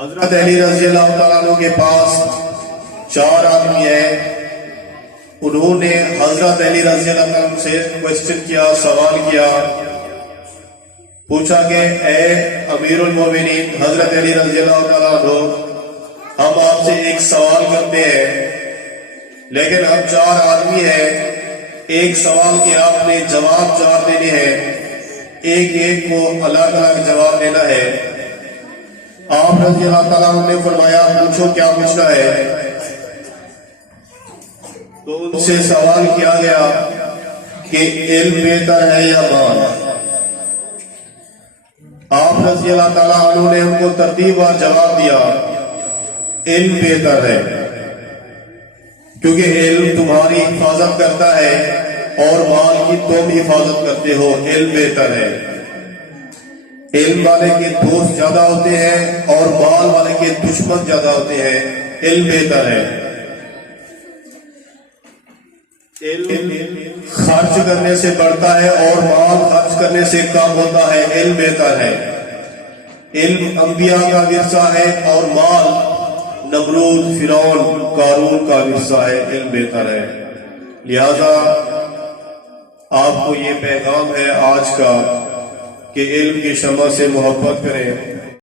حضرت علی رضی اللہ تعالیٰ عنہ کے پاس 4 آدمی ہیں. انہوں نے حضرت علی رضی اللہ تعالیٰ عنہ سے کوشچن کیا، سوال کیا، پوچھا کہ اے امیر المومنین حضرت علی رضی اللہ تعالیٰ عنہ، ہم آپ سے ایک سوال کرتے ہیں لیکن ہم 4 آدمی ہیں، ایک سوال کے آپ نے جواب 4 دینے ہیں، ایک کو الگ الگ جواب دینا ہے. آپ رضی اللہ تعالیٰ عنہ نے فرمایا پوچھو کیا پوچھنا ہے. تو ان سے سوال کیا گیا کہ علم بہتر ہے یا مال. آپ رضی اللہ تعالیٰ عنہ نے ان کو ترتیب وار جواب دیا علم بہتر ہے، کیونکہ علم تمہاری حفاظت کرتا ہے اور مال کی تم حفاظت کرتے ہو. علم بہتر ہے. علم والے کے دوست زیادہ ہوتے ہیں اور مال والے کے دشمن زیادہ ہوتے ہیں. علم بہتر ہے. علم خرچ کرنے سے بڑھتا ہے اور مال خرچ کرنے سے کم ہوتا ہے. علم بہتر ہے. علم انبیاء کا ورثہ ہے اور مال نمرود، فرعون، قارون کا ورثہ ہے. علم بہتر ہے. لہذا آپ کو یہ پیغام ہے آج کا کہ علم کی شمع سے محبت کریں.